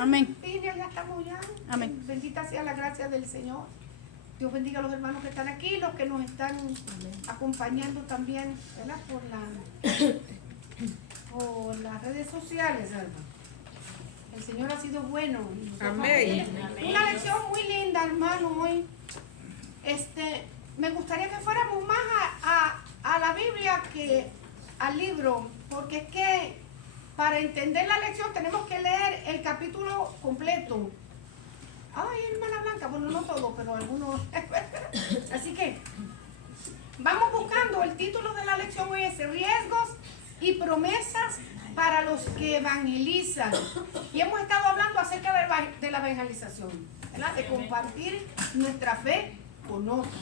Amén. Familia, ya estamos ya. Amén. Bendita sea la gracia del Señor. Dios bendiga a los hermanos que están aquí, los que nos están acompañando también, ¿verdad? Por las redes sociales, hermano. El Señor ha sido bueno. Amén. Una lección muy linda, hermano, hoy. Me gustaría que fuéramos más a la Biblia que al libro, porque es que para entender la lección tenemos que leer el capítulo completo. Ay, hermana Blanca, bueno, no todo, pero algunos. Así que vamos buscando. El título de la lección hoy es Riesgos y promesas para los que evangelizan. Y hemos estado hablando acerca de la evangelización, ¿verdad? De compartir nuestra fe con otros,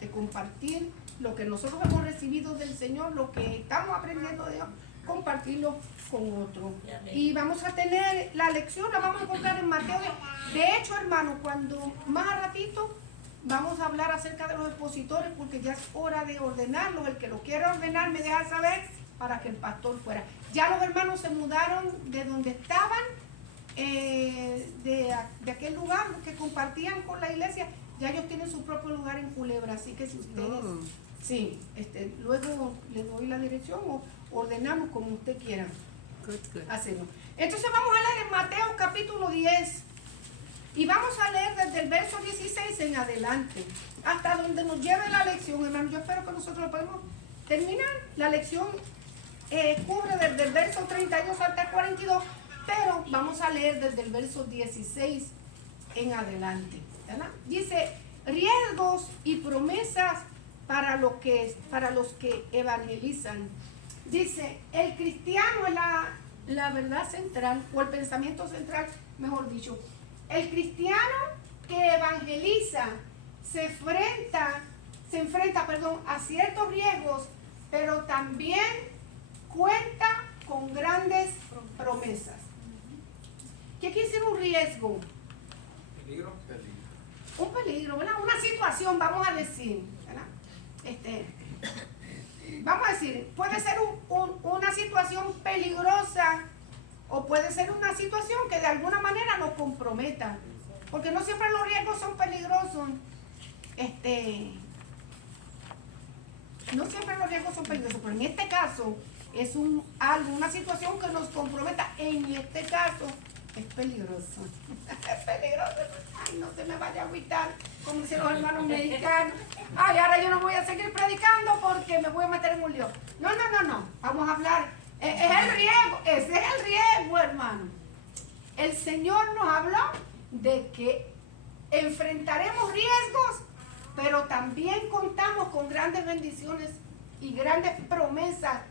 de compartir lo que nosotros hemos recibido del Señor, lo que estamos aprendiendo de Dios, compartirlo con otros. Y vamos a tener la lección, la vamos a encontrar en Mateo. De hecho, hermano, cuando más a ratito vamos a hablar acerca de los expositores, porque ya es hora de ordenarlos. El que lo quiera ordenar me deja saber para que el pastor fuera. Ya los hermanos se mudaron de donde estaban, de aquel lugar que compartían con la iglesia. Ya ellos tienen su propio lugar en Culebra, así que si ustedes, sí, luego les doy la dirección o ordenamos como usted quiera hacerlo. Entonces vamos a leer en Mateo capítulo 10 y vamos a leer desde el verso 16 en adelante, hasta donde nos lleve la lección, hermano. Yo espero que nosotros lo podamos terminar. La lección cubre desde el verso 32 hasta el 42, pero vamos a leer desde el verso 16 en adelante, ¿verdad? Dice, riesgos y promesas para los que evangelizan. Dice, el cristiano es la verdad central, o el pensamiento central, mejor dicho. El cristiano que evangeliza se enfrenta a ciertos riesgos, pero también cuenta con grandes promesas. ¿Qué quiere decir un riesgo? Peligro. Un peligro, ¿verdad? Una situación, vamos a decir, ¿verdad? Vamos a decir, puede ser una situación peligrosa o puede ser una situación que de alguna manera nos comprometa, porque no siempre los riesgos son peligrosos. No siempre los riesgos son peligrosos, pero en este caso es una situación que nos comprometa. En este caso es peligroso. Es peligroso. Ay, no se me vaya a agüitar, como dicen los hermanos mexicanos. Ay, ahora yo no voy a seguir predicando porque me voy a meter en un lío. No. Vamos a hablar. Es el riesgo. Ese es el riesgo, hermano. El Señor nos habló de que enfrentaremos riesgos, pero también contamos con grandes bendiciones y grandes promesas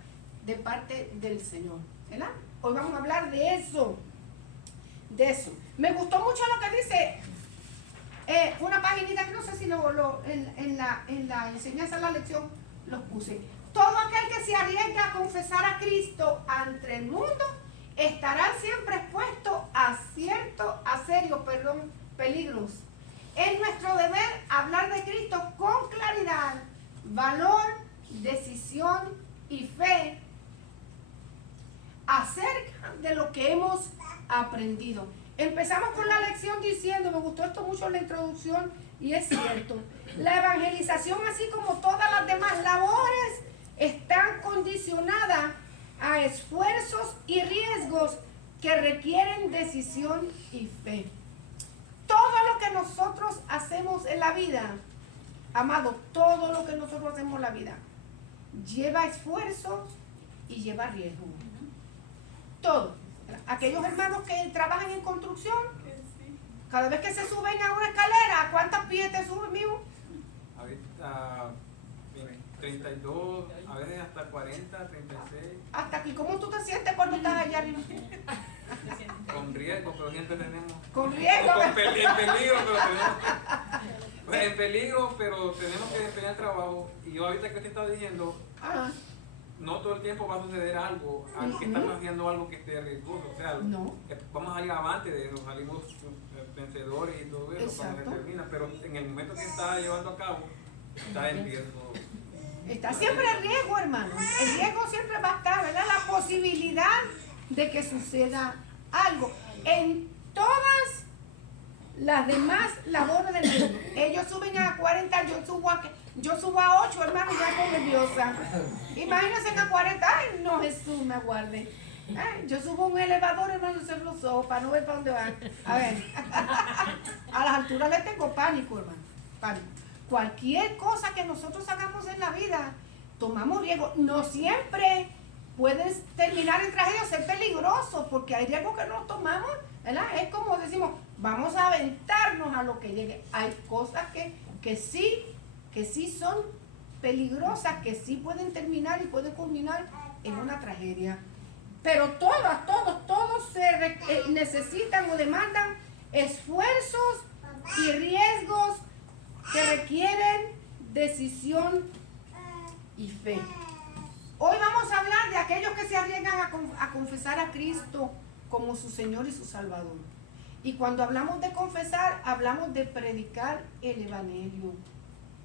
de parte del Señor, ¿verdad? Hoy vamos a hablar de eso. Me gustó mucho lo que dice una paginita que no sé si en la enseñanza de la lección los puse. Todo aquel que se arriesga a confesar a Cristo ante el mundo estará siempre expuesto a serios peligros. Es nuestro deber hablar de Cristo con claridad, valor, decisión y fe acerca de lo que hemos aprendido. Empezamos con la lección diciendo, me gustó esto mucho en la introducción y es cierto, la evangelización, así como todas las demás labores, están condicionadas a esfuerzos y riesgos que requieren decisión y fe. Todo lo que nosotros hacemos en la vida, amado, todo lo que nosotros hacemos en la vida lleva esfuerzo y lleva riesgo. Todo. Aquellos hermanos que trabajan en construcción, cada vez que se suben a una escalera, ¿cuántos pies te suben, mijo? Ahorita 32, a veces hasta 40, 36. Hasta aquí. ¿Cómo tú te sientes cuando estás allá arriba? Con riesgo, pero siempre tenemos. Con riesgo. En peligro, pero tenemos. Pues en peligro, pero tenemos que desempeñar el trabajo. Y yo ahorita que te estaba diciendo, no todo el tiempo va a suceder algo, que estamos haciendo algo que esté riesgoso. O sea, vamos a salir avante de eso, salimos vencedores y todo eso cuando se termina, pero en el momento que está llevando a cabo, está en riesgo. Está siempre el riesgo, hermano. El riesgo siempre va a estar, ¿verdad? La posibilidad de que suceda algo. En todas las demás labores del mundo. Ellos suben a 40, yo subo a 8, hermano, ya con nerviosa. Imagínense a 40, ay no, Jesús me aguarde. Ay, yo subo un elevador, hermano, y cierro los ojos para no ver para dónde van. A ver, a las alturas le tengo pánico, hermano, pánico. Cualquier cosa que nosotros hagamos en la vida, tomamos riesgo. No siempre puedes terminar en tragedia, ser peligroso, porque hay riesgos que no tomamos, ¿verdad? Es como decimos, vamos a aventarnos a lo que llegue. Hay cosas que sí son peligrosas, que sí pueden terminar y pueden culminar en una tragedia. Pero todos necesitan o demandan esfuerzos y riesgos que requieren decisión y fe. Hoy vamos a hablar de aquellos que se arriesgan a confesar a Cristo como su Señor y su Salvador. Y cuando hablamos de confesar, hablamos de predicar el Evangelio.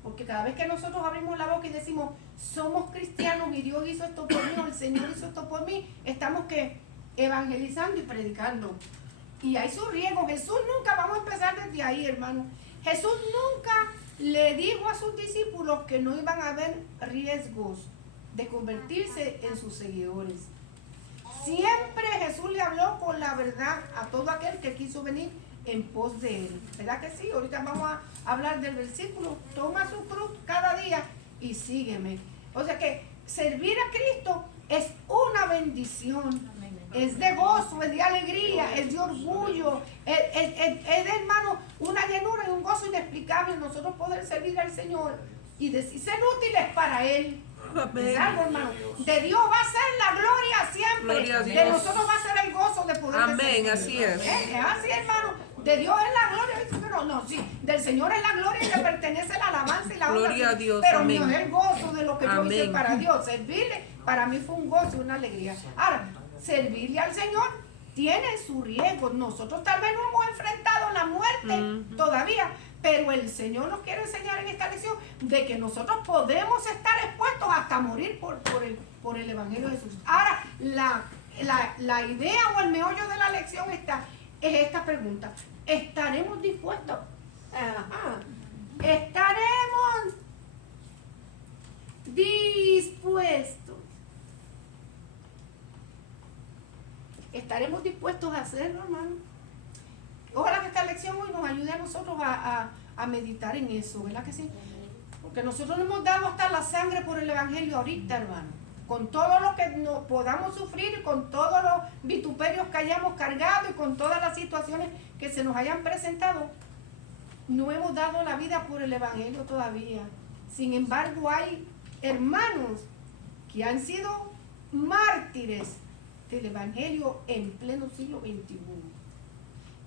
Porque cada vez que nosotros abrimos la boca y decimos, somos cristianos y Dios hizo esto por mí, o el Señor hizo esto por mí, estamos que evangelizando y predicando. Y hay su riesgo. Jesús nunca, vamos a empezar desde ahí, hermano. Jesús nunca le dijo a sus discípulos que no iban a haber riesgos de convertirse en sus seguidores. Siempre Jesús le habló con la verdad a todo aquel que quiso venir en pos de él. ¿Verdad que sí? Ahorita vamos a hablar del versículo. Toma su cruz cada día y sígueme. O sea que servir a Cristo es una bendición. Es de gozo, es de alegría, es de orgullo, es de, hermano, una llenura y un gozo inexplicable nosotros poder servir al Señor y ser útiles para Él. Es algo, hermano. De Dios va a ser la gloria siempre. De nosotros va a ser el gozo de poder. Amén, así es. Es así, hermano. De Dios es la gloria. No, sí. Del Señor es la gloria y le pertenece la alabanza y la honra. Gloria a Dios. Pero amén. no es el gozo de lo que yo hice Amén. para Dios. Servirle para mí fue un gozo y una alegría. Ahora, servirle al Señor tiene su riesgo. Nosotros tal vez no hemos enfrentado la muerte todavía, pero el Señor nos quiere enseñar en esta lección de que nosotros podemos estar expuestos hasta morir por el Evangelio de Jesús. Ahora, la idea o el meollo de la lección es esta pregunta. ¿Estaremos dispuestos? ¿Estaremos dispuestos? ¿Estaremos dispuestos a hacerlo, hermano? Ojalá que esta lección hoy nos ayude a nosotros a meditar en eso, ¿verdad que sí? Porque nosotros nos hemos dado hasta la sangre por el Evangelio ahorita, hermano. Con todo lo que nos podamos sufrir, con todos los vituperios que hayamos cargado y con todas las situaciones que se nos hayan presentado, no hemos dado la vida por el Evangelio todavía. Sin embargo, hay hermanos que han sido mártires del Evangelio en pleno siglo XXI.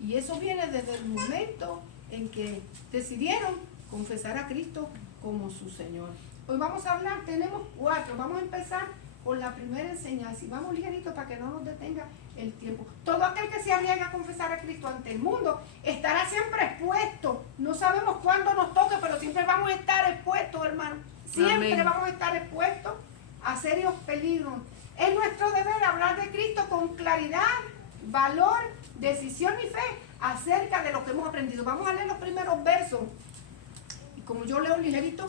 Y eso viene desde el momento en que decidieron confesar a Cristo como su Señor. Hoy vamos a hablar, tenemos 4, vamos a empezar con la primera enseñanza y vamos ligerito para que no nos detenga el tiempo. Todo aquel que se arriesga a confesar a Cristo ante el mundo estará siempre expuesto. No sabemos cuándo nos toque, pero siempre vamos a estar expuestos, hermano. Siempre Amén. vamos a estar expuestos a serios peligros. Es nuestro deber hablar de Cristo con claridad, valor, decisión y fe acerca de lo que hemos aprendido. Vamos a leer los primeros versos. Y como yo leo ligerito,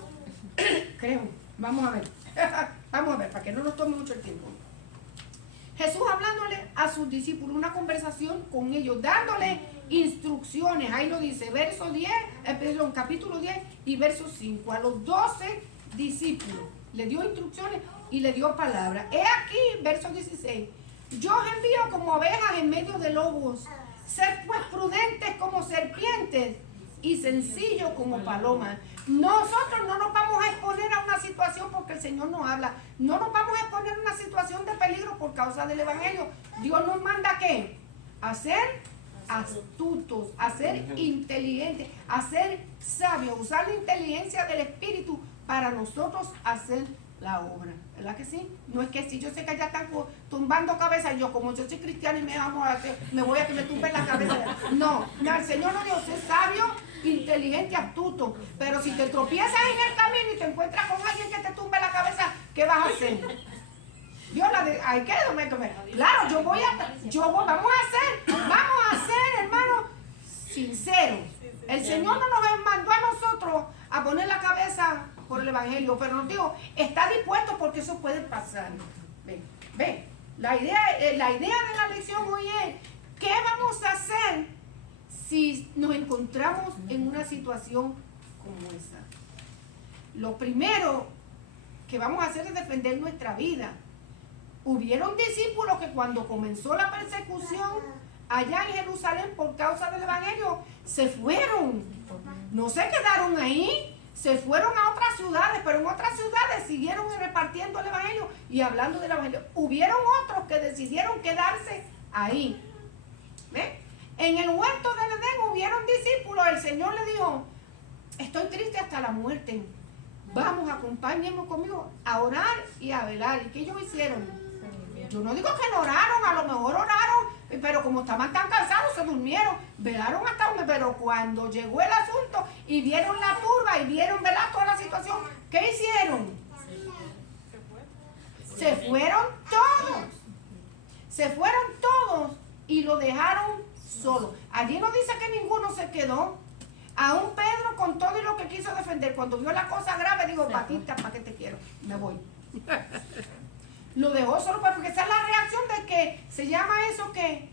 creo, vamos a ver, para que no nos tome mucho el tiempo. Jesús hablándole a sus discípulos, una conversación con ellos, dándole instrucciones. Ahí lo dice, capítulo 10 y verso 5. A los 12 discípulos le dio instrucciones y le dio palabra. He aquí, verso 16. Yo os envío como ovejas en medio de lobos. Sed pues prudentes como serpientes y sencillos como palomas. Nosotros no nos vamos a exponer a una situación porque el Señor nos habla. No nos vamos a exponer a una situación de peligro por causa del Evangelio. Dios nos manda ¿qué? A ser astutos, a ser inteligentes, a ser sabios, usar la inteligencia del Espíritu para nosotros hacer la obra, ¿verdad que sí? No es que si yo sé que ya están tumbando cabezas, yo como yo soy cristiano y me voy a que me tumben la cabeza. No, el Señor nos dijo, sé sabio, inteligente, astuto, pero si te tropiezas en el camino y te encuentras con alguien que te tumbe la cabeza, ¿qué vas a hacer? Yo hay que comer. Claro, vamos a hacer, hermano, El Señor no nos mandó a nosotros a poner la cabeza por el Evangelio, pero nos dijo, está dispuesto porque eso puede pasar. Ve, la idea de la lección hoy es, ¿qué vamos a hacer si nos encontramos en una situación como esa? Lo primero que vamos a hacer es defender nuestra vida. Hubieron discípulos que cuando comenzó la persecución allá en Jerusalén por causa del Evangelio, se fueron. No se quedaron ahí. Se fueron a otras ciudades, pero en otras ciudades siguieron repartiendo el Evangelio y hablando del Evangelio. Hubieron otros que decidieron quedarse ahí. ¿Ve? En el huerto del Edén hubieron discípulos. El Señor le dijo, estoy triste hasta la muerte. Vamos, acompáñenme conmigo a orar y a velar. ¿Y qué ellos hicieron? Yo no digo que no oraron, a lo mejor oraron, pero como estaban tan cansados se durmieron, velaron hasta un mes. Pero cuando llegó el asunto y vieron la turba y vieron, ¿verdad?, toda la situación, ¿qué hicieron? Se fueron todos. Se fueron todos y lo dejaron solo. Allí no dice que ninguno se quedó. Aún Pedro, con todo y lo que quiso defender, cuando vio la cosa grave, dijo, Patita, ¿para qué te quiero? Me voy. Lo dejó solo porque esa es la reacción de que se llama eso que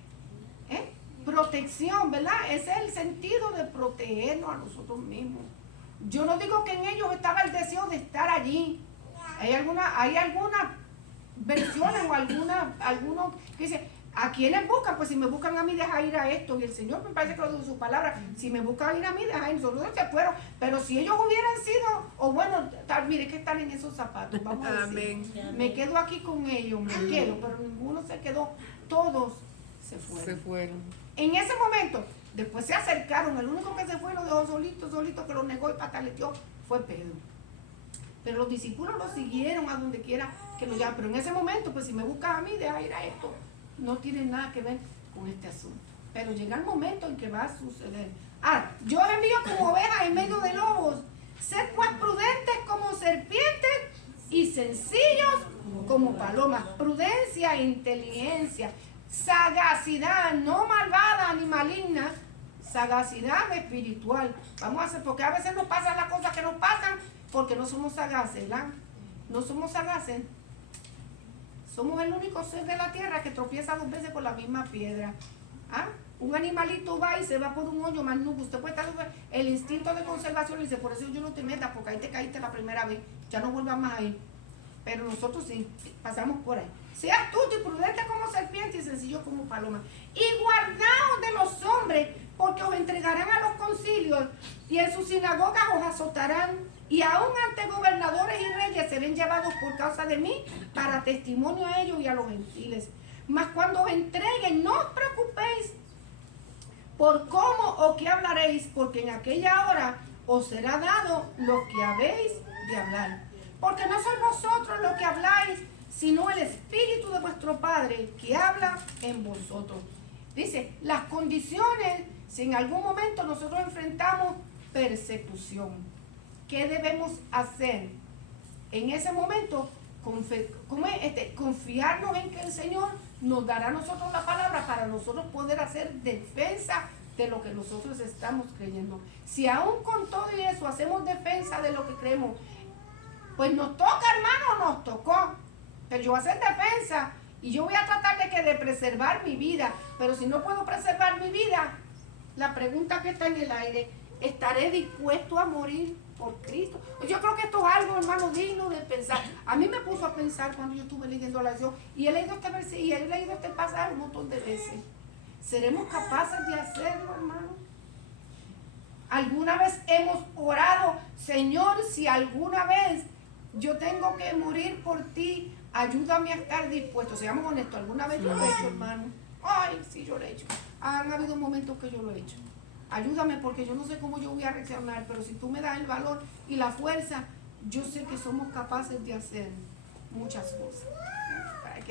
protección, ¿verdad? Ese es el sentido de protegernos a nosotros mismos. Yo no digo que en ellos estaba el deseo de estar allí. Hay algunas versiones o algunos que dicen, ¿a quiénes buscan? Pues si me buscan a mí, deja ir a esto. Y el Señor me parece que lo dijo su palabra. Si me buscan ir a mí, deja ir. Solo se fueron. Pero si ellos hubieran sido, o bueno, mire que están en esos zapatos. Vamos a decir. Amén. Me quedo aquí con ellos, me quedo. Pero ninguno se quedó. Todos se fueron. En ese momento, después se acercaron. El único que se fue lo dejó solito, que lo negó y pataleteó, fue Pedro. Pero los discípulos lo siguieron a donde quiera que lo llevan. Pero en ese momento, pues si me buscan a mí, deja ir a esto. No tiene nada que ver con este asunto. Pero llega el momento en que va a suceder. Yo os envío como ovejas en medio de lobos. Sed pues prudentes como serpientes y sencillos como palomas. Prudencia e inteligencia. Sagacidad, no malvada ni maligna. Sagacidad espiritual. Vamos a hacer, porque a veces nos pasan las cosas que nos pasan porque no somos sagaces, ¿verdad? No somos sagaces. Somos el único ser de la tierra que tropieza 2 veces con la misma piedra. Un animalito va y se va por un hoyo más nunca. Usted puede estar, el instinto de conservación le dice, por eso yo no te metas, porque ahí te caíste la primera vez, ya no vuelvas más ahí. Pero nosotros sí, pasamos por ahí. Sea astuto y prudente como serpiente y sencillo como paloma. Y guardaos de los hombres, porque os entregarán a los concilios y en sus sinagogas os azotarán. Y aún ante gobernadores y reyes serán llevados por causa de mí para testimonio a ellos y a los gentiles. Mas cuando os entreguen, no os preocupéis por cómo o qué hablaréis, porque en aquella hora os será dado lo que habéis de hablar. Porque no sois vosotros los que habláis, sino el Espíritu de vuestro Padre que habla en vosotros. Dice, las condiciones, si en algún momento nosotros enfrentamos persecución, ¿qué debemos hacer? En ese momento, confiarnos en que el Señor nos dará a nosotros la palabra para nosotros poder hacer defensa de lo que nosotros estamos creyendo. Si aún con todo y eso hacemos defensa de lo que creemos, pues nos toca, hermano, nos tocó. Pero yo voy a hacer defensa y yo voy a tratar de preservar mi vida. Pero si no puedo preservar mi vida, la pregunta que está en el aire, ¿estaré dispuesto a morir por Cristo? Yo creo que esto es algo, hermano, digno de pensar. A mí me puso a pensar cuando yo estuve leyendo la lección y he leído este pasaje un montón de veces. ¿Seremos capaces de hacerlo, hermano? ¿Alguna vez hemos orado, Señor, si alguna vez yo tengo que morir por ti, ayúdame a estar dispuesto? Seamos honestos, ¿alguna vez yo lo he hecho, hermano? Ay, sí, yo lo he hecho. Han habido momentos que yo lo he hecho. Ayúdame porque yo no sé cómo yo voy a reaccionar, pero si tú me das el valor y la fuerza, yo sé que somos capaces de hacer muchas cosas.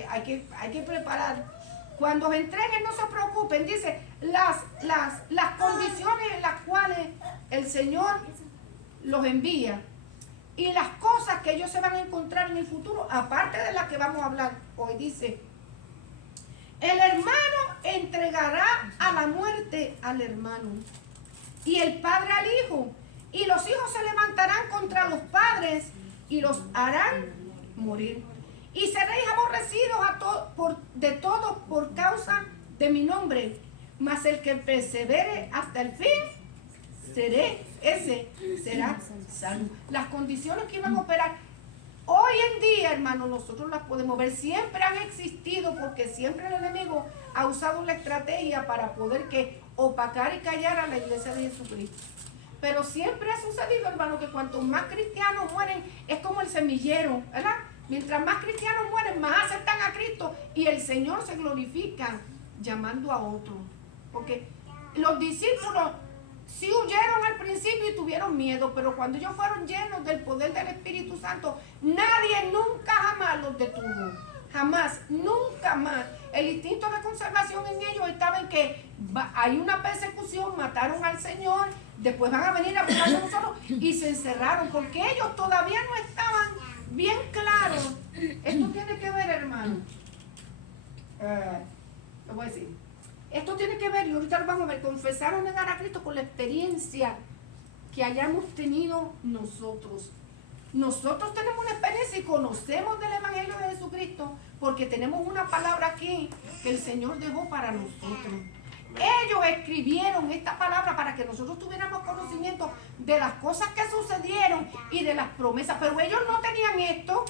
Hay que preparar. Cuando os entreguen, no se preocupen. Dice, las condiciones en las cuales el Señor los envía y las cosas que ellos se van a encontrar en el futuro, aparte de las que vamos a hablar hoy, dice, el hermano entregará a la muerte al hermano y el padre al hijo. Y los hijos se levantarán contra los padres y los harán morir. Y seréis aborrecidos de todos por causa de mi nombre. Mas el que persevere hasta el fin, será salvo. Las condiciones que iban a operar hoy en día, hermanos, nosotros las podemos ver. Siempre han existido, porque siempre el enemigo ha usado la estrategia para poder opacar y callar a la iglesia de Jesucristo. Pero siempre ha sucedido, hermano, que cuanto más cristianos mueren, es como el semillero, ¿verdad? Mientras más cristianos mueren, más aceptan a Cristo y el Señor se glorifica llamando a otros. Porque los discípulos sí huyeron al principio y tuvieron miedo, pero cuando ellos fueron llenos del poder del Espíritu Santo, nadie nunca jamás los detuvo. Jamás, nunca más. El instinto de conservación en ellos estaba en que hay una persecución, mataron al Señor, después van a venir a buscar a nosotros y se encerraron porque ellos todavía no estaban bien claros. Esto tiene que ver, hermano. Lo voy a decir. Esto tiene que ver, y ahorita lo vamos a ver, confesar o negar a Cristo con la experiencia que hayamos tenido nosotros. Nosotros tenemos una experiencia y conocemos del Evangelio de Jesucristo porque tenemos una palabra aquí que el Señor dejó para nosotros. Ellos escribieron esta palabra para que nosotros tuviéramos conocimiento de las cosas que sucedieron y de las promesas, pero ellos no tenían esto.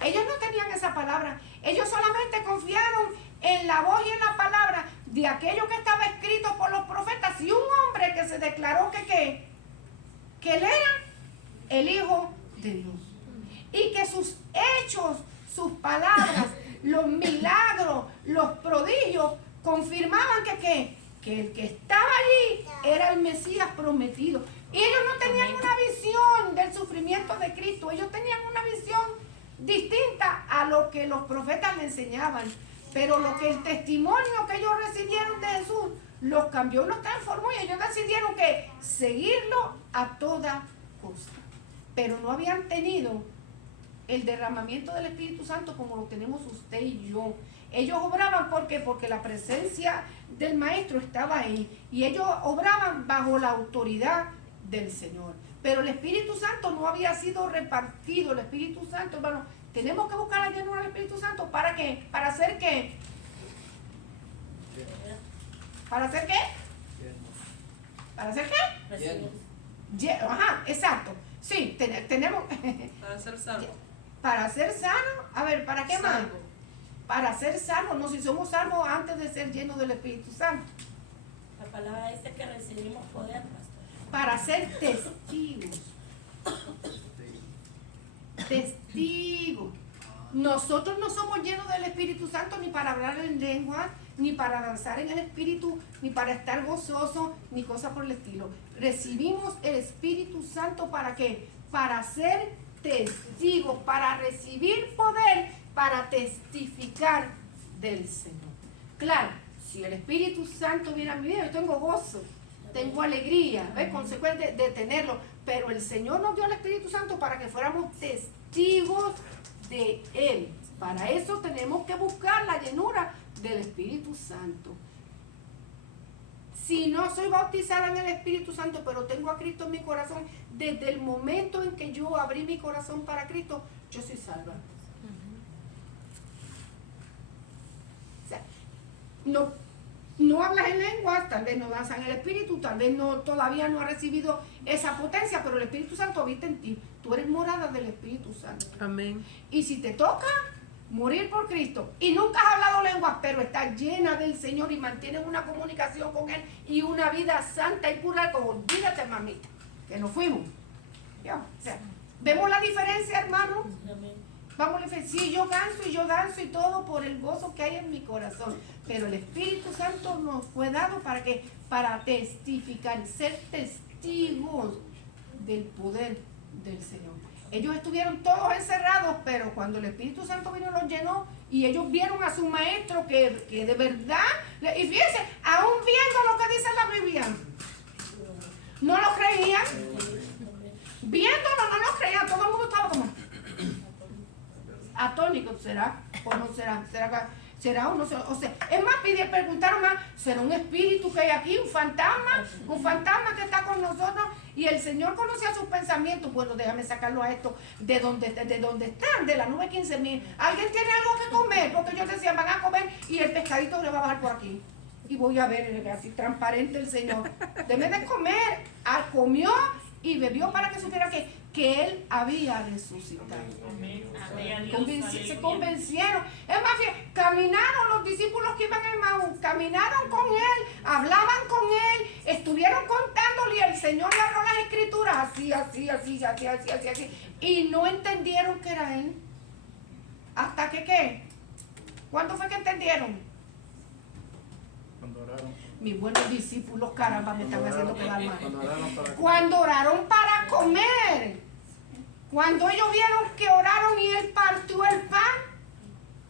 Ellos no tenían esa palabra. Ellos solamente confiaron en la voz y en la palabra de aquello que estaba escrito por los profetas y un hombre que se declaró que él era el Hijo de Dios y que sus hechos, sus palabras, los milagros, los prodigios confirmaban que el que estaba allí era el Mesías prometido. Y ellos no tenían una visión del sufrimiento de Cristo, ellos tenían una visión distinta a lo que los profetas le enseñaban. Pero lo que el testimonio que ellos recibieron de Jesús los cambió y los transformó y ellos decidieron que seguirlo a toda costa. Pero no habían tenido el derramamiento del Espíritu Santo como lo tenemos usted y yo. Ellos obraban porque la presencia del Maestro estaba ahí y ellos obraban bajo la autoridad del Señor. Pero el Espíritu Santo no había sido repartido. El Espíritu Santo, hermano, tenemos que buscar la llenura del Espíritu Santo. ¿Para qué? ¿Para hacer qué? ¿Para hacer qué? ¿Para hacer qué? Ajá, exacto. Sí, tenemos... Para ser sano. Para ser sano, a ver, ¿para qué más? Para ser sano, no, si somos salvos antes de ser llenos del Espíritu Santo. La palabra dice que recibimos poder, pastor. Para ser testigos. Testigos. Nosotros no somos llenos del Espíritu Santo ni para hablar en lengua, ni para danzar en el Espíritu, ni para estar gozosos, ni cosas por el estilo. Recibimos el Espíritu Santo ¿para qué? Para ser testigos, para recibir poder, para testificar del Señor. Claro, si el Espíritu Santo viene a mi vida, yo tengo gozo, tengo alegría, ¿ves? Consecuente de tenerlo. Pero el Señor nos dio el Espíritu Santo para que fuéramos testigos de Él. Para eso tenemos que buscar la llenura del Espíritu Santo. Si no soy bautizada en el Espíritu Santo, pero tengo a Cristo en mi corazón, desde el momento en que yo abrí mi corazón para Cristo, yo soy salva. O sea, no hablas en lenguas, tal vez no danzas en el Espíritu, tal vez todavía no has recibido esa potencia, pero el Espíritu Santo habita en ti. Tú eres morada del Espíritu Santo. Amén. Y si te toca morir por Cristo y nunca has hablado lenguas, pero estás llena del Señor y mantienes una comunicación con Él y una vida santa y pura, como olvídate, mamita, que nos fuimos. ¿Ya? O sea, ¿vemos la diferencia, hermano? Vamos a decir, sí, yo canso y yo danzo y todo por el gozo que hay en mi corazón, pero el Espíritu Santo nos fue dado para que, para testificar, ser testigos del poder del Señor. Ellos estuvieron todos encerrados, pero cuando el Espíritu Santo vino y los llenó y ellos vieron a su maestro que de verdad, y fíjense, aún viendo lo que dice la Biblia, no lo creían. Viéndolo no lo creían, todo el mundo estaba como atónico. ¿Será o no será? ¿Será que ¿Será o no será? O sea, es más, preguntaron más, ¿será un espíritu que hay aquí? ¿Un fantasma? ¿Un fantasma que está con nosotros? Y el Señor conocía sus pensamientos. Bueno, déjame sacarlo a esto, de donde están, de la nube 15.000. ¿Alguien tiene algo que comer? Porque ellos decían, van a comer y el pescadito le va a bajar por aquí. Y voy a ver, así transparente el Señor. Debe de comer. Comió y bebió para que supiera que Él había resucitado. Se convencieron. Es más, caminaron los discípulos que iban en Maús, caminaron con Él, hablaban con Él, estuvieron contándole y el Señor le habló las escrituras así, y no entendieron que era Él. ¿Hasta que qué? ¿Cuándo fue que entendieron? Cuando oraron. Mis buenos discípulos, caramba, me están haciendo quedar mal. Cuando oraron para comer. Cuando ellos vieron que oraron y Él partió el pan,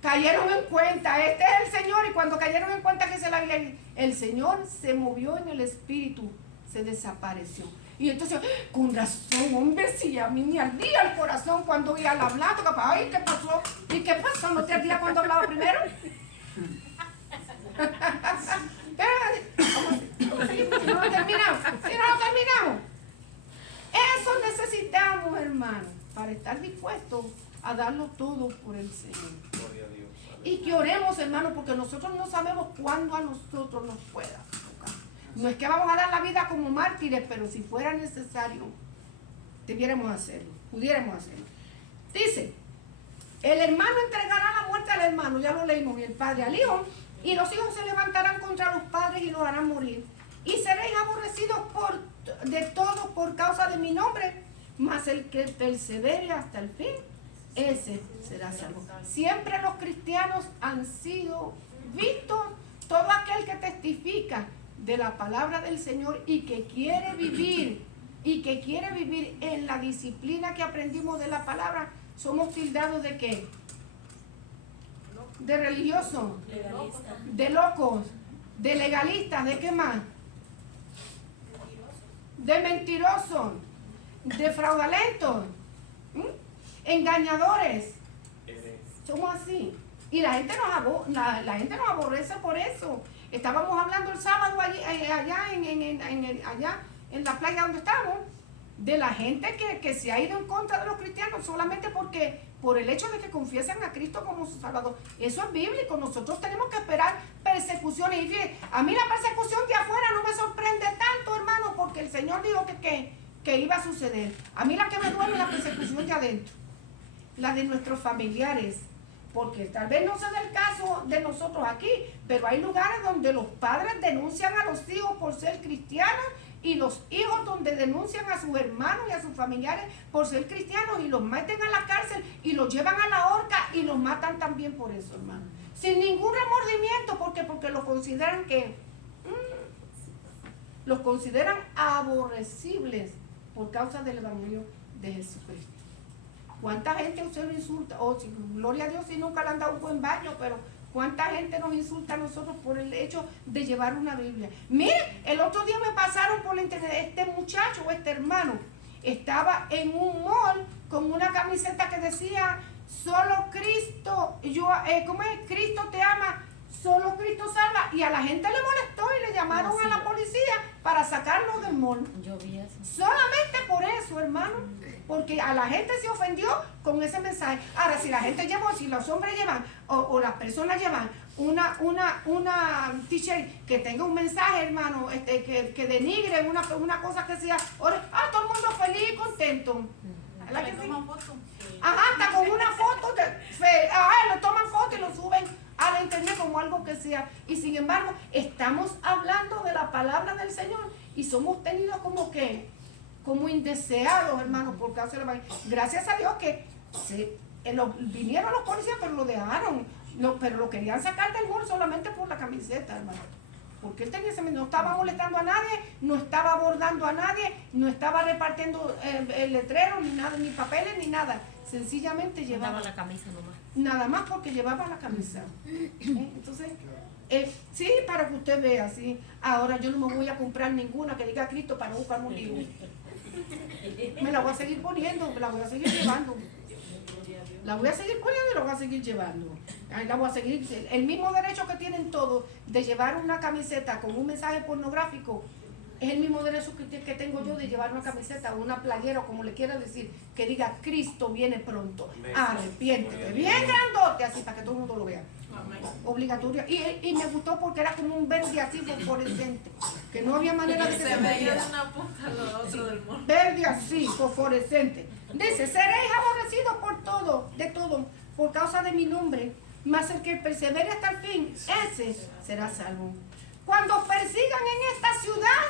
cayeron en cuenta, este es el Señor. Y cuando cayeron en cuenta que es el Señor se movió en el espíritu, se desapareció. Y entonces, con razón, hombre, si a mí me ardía el corazón cuando oía al hablar, ay, ¿qué pasó? ¿Y qué pasó? ¿No te ardía cuando hablaba primero? Si no lo terminamos. Eso necesitamos, hermano, para estar dispuestos a darlo todo por el Señor. Y que oremos, hermano, porque nosotros no sabemos cuándo a nosotros nos pueda tocar. No es que vamos a dar la vida como mártires, pero si fuera necesario, debiéramos hacerlo, pudiéramos hacerlo. Dice, el hermano entregará la muerte al hermano, ya lo leímos, y el padre al hijo, y los hijos se levantarán contra los padres y los harán morir. Y seréis aborrecidos de todos por causa de mi nombre, mas el que persevere hasta el fin, ese será salvo. Siempre los cristianos han sido vistos, todo aquel que testifica de la palabra del Señor y que quiere vivir en la disciplina que aprendimos de la palabra, somos tildados de ¿qué? De religiosos, de locos, de legalistas, ¿de qué más? De mentirosos, de fraudulentos, engañadores. Somos así. Y la gente nos aborrece por eso. Estábamos hablando el sábado allá en la playa donde estamos, de la gente que se ha ido en contra de los cristianos solamente por el hecho de que confiesan a Cristo como su Salvador. Eso es bíblico. Nosotros tenemos que esperar persecuciones. Y fíjense, a mí la persecución de afuera no me sorprende tanto, hermano, porque el Señor dijo que iba a suceder. A mí la que me duele es la persecución de adentro, la de nuestros familiares, porque tal vez no sea el caso de nosotros aquí, pero hay lugares donde los padres denuncian a los hijos por ser cristianos y los hijos donde denuncian a sus hermanos y a sus familiares por ser cristianos y los meten a la cárcel y los llevan a la horca y los matan también por eso, hermano. Sin ningún remordimiento, porque los consideran los consideran aborrecibles por causa del evangelio de Jesucristo. ¿Cuánta gente usted lo insulta? Gloria a Dios si nunca le han dado un buen baño, pero ¿cuánta gente nos insulta a nosotros por el hecho de llevar una Biblia? Mire, el otro día me pasaron por la internet, este muchacho o este hermano estaba en un mall con una camiseta que decía, solo Cristo, ¿cómo es? Cristo te ama, solo Cristo salva. Y a la gente le molestó y le llamaron a la policía para sacarlo del mall. Yo vi eso. Solamente por eso, hermano. Porque a la gente se ofendió con ese mensaje. Ahora, si la gente llevó, si los hombres llevan, o las personas llevan una t-shirt que tenga un mensaje, hermano, que denigre una cosa que sea, todo el mundo feliz y contento. ¿Verdad que sí? Ajá, hasta con una foto, lo toman foto y lo suben a la internet como algo que sea. Y sin embargo, estamos hablando de la palabra del Señor y somos tenidos como indeseados, hermanos, por causa de la Biblia. Gracias a Dios que vinieron los policías, pero lo dejaron. Pero lo querían sacar del mall solamente por la camiseta, hermano. Porque él tenía no estaba molestando a nadie, no estaba abordando a nadie, no estaba repartiendo el letrero, ni nada, ni papeles, ni nada. Sencillamente llevaba la camisa nomás. Nada más porque llevaba la camisa. Entonces, sí, para que usted vea, sí. Ahora yo no me voy a comprar ninguna que diga Cristo para no buscar un lío. Me la voy a seguir poniendo, me la voy a seguir llevando. La voy a seguir poniendo y la voy a seguir llevando. Ahí la voy a seguir. El mismo derecho que tienen todos de llevar una camiseta con un mensaje pornográfico es el mismo derecho que tengo yo de llevar una camiseta o una playera, o como le quiera decir, que diga Cristo viene pronto. Arrepiéntete. Bien grandote, así para que todo el mundo lo vea. Obligatorio. Y me gustó porque era como un verde así fosforescente, que no había manera de que se veía viera. de una punta a la otra del mundo. Verde así, fosforescente. Dice, seréis aborrecidos por todo, de todo, por causa de mi nombre, mas el que persevere hasta el fin, ese será salvo. Cuando persigan en esta ciudad,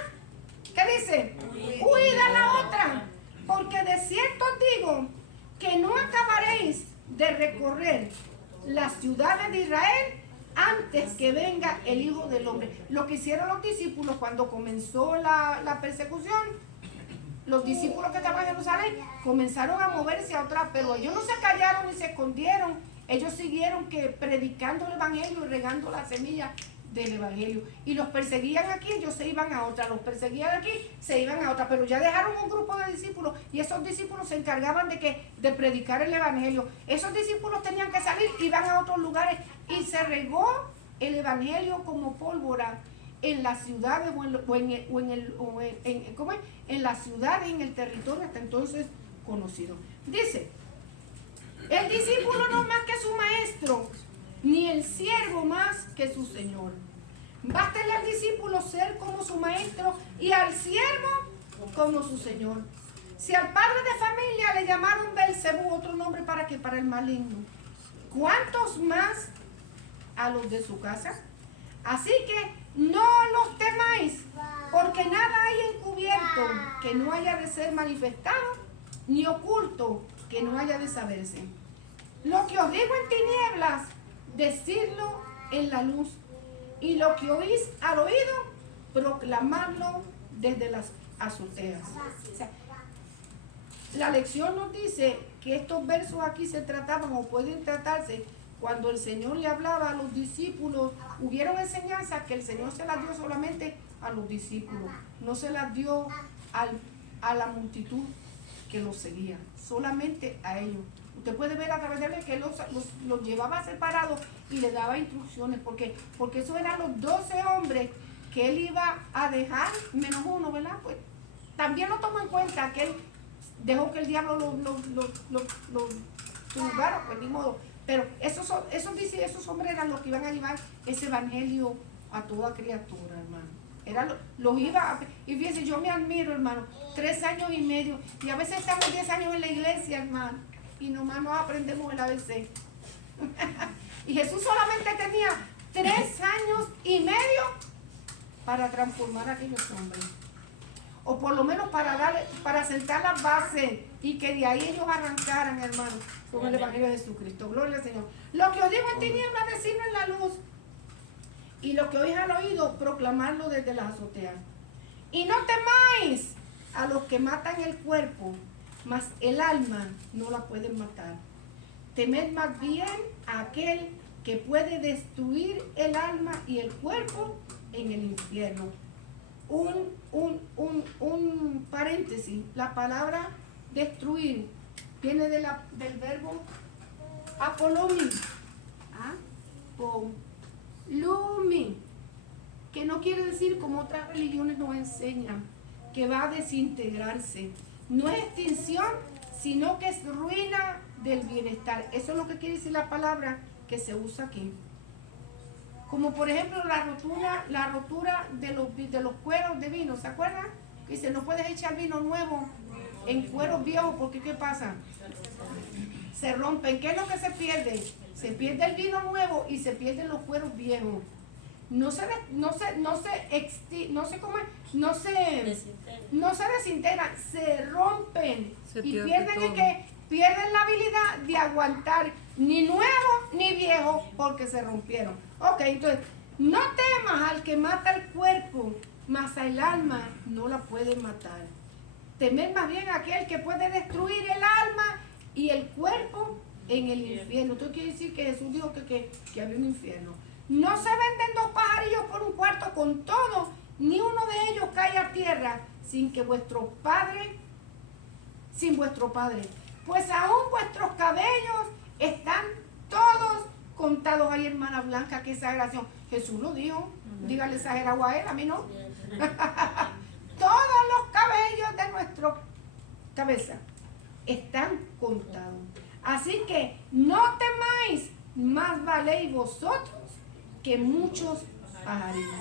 ¿qué dice? Huida la otra, porque de cierto os digo que no acabaréis de recorrer las ciudades de Israel antes que venga el Hijo del Hombre. Lo que hicieron los discípulos cuando comenzó la persecución, los discípulos que estaban en Jerusalén comenzaron a moverse a otra, pero ellos no se callaron ni se escondieron. Ellos siguieron predicando el Evangelio y regando la semilla del Evangelio. Y los perseguían aquí, ellos se iban a otra. Los perseguían aquí, se iban a otra. Pero ya dejaron un grupo de discípulos y esos discípulos se encargaban de predicar el Evangelio. Esos discípulos tenían que salir, iban a otros lugares y se regó el Evangelio como pólvora en las ciudades en las ciudades, en el territorio hasta entonces conocido. Dice, el discípulo no más que su maestro, ni el siervo más que su señor. Bástele al discípulo ser como su maestro y al siervo como su señor. Si al padre de familia le llamaron Belcebú, otro nombre para qué, para el maligno, ¿cuántos más a los de su casa? Así que no los temáis, porque nada hay encubierto que no haya de ser manifestado, ni oculto que no haya de saberse. Lo que os digo en tinieblas, decidlo en la luz, y lo que oís al oído, proclamarlo desde las azoteas. O sea, la lección nos dice que estos versos aquí se trataban o pueden tratarse cuando el Señor le hablaba a los discípulos. Hubieron enseñanzas que el Señor se las dio solamente a los discípulos, no se las dio a la multitud que los seguía, solamente a ellos. Usted puede ver a través de él que él los llevaba separados y le daba instrucciones, porque esos eran los 12 hombres que él iba a dejar, menos uno, ¿verdad? Pues también lo tomó en cuenta, que él dejó que el diablo lo turbara, pues ni modo. Pero esos hombres eran los que iban a llevar ese evangelio a toda criatura, hermano. Y fíjense, yo me admiro, hermano, 3 años y medio, y a veces estamos 10 años en la iglesia, hermano, y nomás no aprendemos el ABC. Y Jesús solamente tenía 3 años y medio para transformar a aquellos hombres. O por lo menos para sentar las bases y que de ahí ellos arrancaran, hermano, con el Evangelio de Jesucristo. Gloria al Señor. Lo que os digo en tinieblas, decirlo en la luz. Y lo que oís al oído, proclamarlo desde las azoteas. Y no temáis a los que matan el cuerpo, mas el alma no la pueden matar. Temed más bien a aquel que puede destruir el alma y el cuerpo en el infierno. Un paréntesis, la palabra destruir viene del verbo apolumi, apolumi, que no quiere decir, como otras religiones nos enseñan, que va a desintegrarse. No es extinción, sino que es ruina del bienestar. Eso es lo que quiere decir la palabra que se usa aquí. Como por ejemplo la rotura de los cueros de vino, ¿se acuerdan? Que dice, no puedes echar vino nuevo en cueros viejos, porque ¿qué pasa? Se rompen. ¿Qué es lo que se pierde? Se pierde el vino nuevo y se pierden los cueros viejos. No se desintegran, se rompen y pierden la habilidad de aguantar ni nuevo ni viejo, porque se rompieron. Ok, entonces, no temas al que mata el cuerpo, mas al alma no la puede matar. Temed más bien a aquel que puede destruir el alma y el cuerpo en el infierno. Esto quiere decir que Jesús dijo que había un infierno. No se venden 2 pajarillos por un cuarto, con todo, ni uno de ellos cae a tierra sin vuestro Padre, pues aún vuestros cabellos Están todos contados. Ay, hermana Blanca, qué exageración. Jesús lo dijo. Dígale exagerado a él, a mí no. Todos los cabellos de nuestra cabeza están contados. Así que no temáis, más valéis vosotros que muchos pajaritos.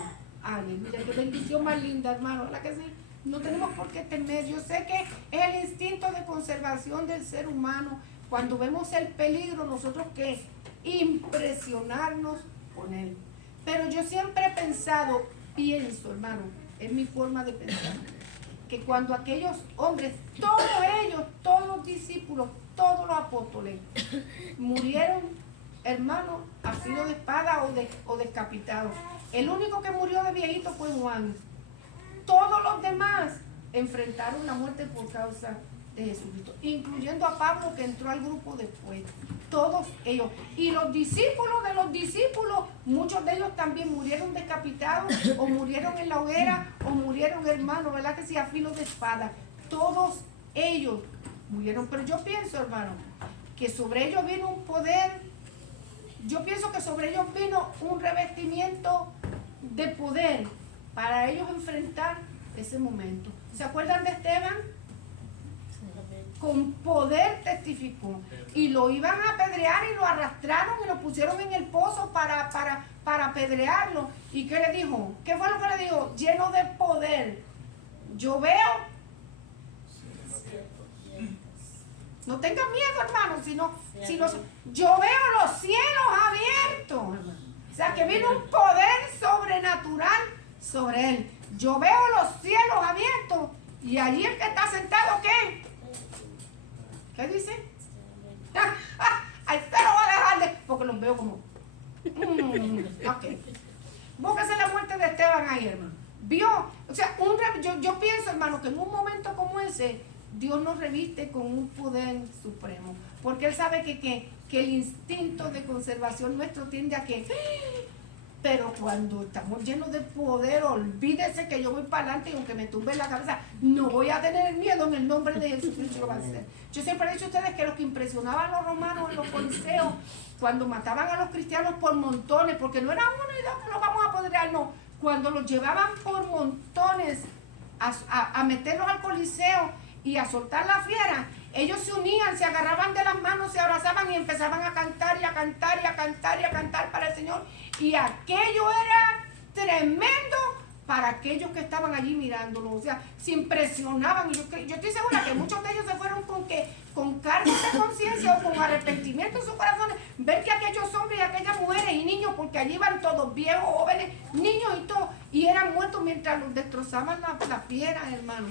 Aleluya, qué bendición más linda, hermano, ¿verdad que sí? No tenemos por qué temer. Yo sé que es el instinto de conservación del ser humano. Cuando vemos el peligro, nosotros que impresionarnos con él. Pero yo siempre he pensado, pienso, hermano, es mi forma de pensar, que cuando aquellos hombres, todos ellos, todos los discípulos, todos los apóstoles, murieron, hermano, asilo de espada o decapitados. El único que murió de viejito fue Juan. Todos los demás enfrentaron la muerte por causa de Jesucristo, incluyendo a Pablo, que entró al grupo después. Todos ellos. Y los discípulos de los discípulos, muchos de ellos también murieron decapitados, o murieron en la hoguera, o murieron, hermano, ¿verdad que sí? A filo de espada. Todos ellos murieron. Pero yo pienso, hermano, que sobre ellos vino un poder. Yo pienso que sobre ellos vino un revestimiento de poder para ellos enfrentar ese momento. ¿Se acuerdan de Esteban? Con poder testificó. Y lo iban a apedrear y lo arrastraron y lo pusieron en el pozo para apedrearlo. ¿Y qué le dijo? ¿Qué fue lo que le dijo? Lleno de poder. Yo veo. No tengan miedo, hermano, yo veo los cielos abiertos. O sea, que vino un poder sobrenatural sobre él. Yo veo los cielos abiertos y allí el que está sentado, ¿qué? ¿Qué dice? Ahí se lo va a dejar de... Porque los veo como... ok. Búsquese la muerte de Esteban ahí, hermano. Vio, o sea, yo pienso, hermano, que en un momento como ese, Dios nos reviste con un poder supremo. Porque Él sabe que el instinto de conservación nuestro tiende a que... Pero cuando estamos llenos de poder, olvídese que yo voy para adelante y aunque me tumbe la cabeza, no voy a tener miedo, en el nombre de Jesucristo lo va a hacer. Yo siempre he dicho a ustedes que los que impresionaban a los romanos en los coliseos, cuando mataban a los cristianos por montones, porque no era uno y dos que los vamos a apoderar, no, cuando los llevaban por montones a meterlos al coliseo y a soltar la fiera, ellos se unían, se agarraban de las manos, se abrazaban y empezaban a cantar y a cantar y a cantar y a cantar para el Señor. Y aquello era tremendo para aquellos que estaban allí mirándolo. O sea, se impresionaban. Y yo estoy segura que muchos de ellos se fueron con carne de conciencia o con arrepentimiento en sus corazones. Ver que aquellos hombres y aquellas mujeres y niños, porque allí iban todos viejos, jóvenes, niños y todo, y eran muertos mientras los destrozaban la fiera, hermano.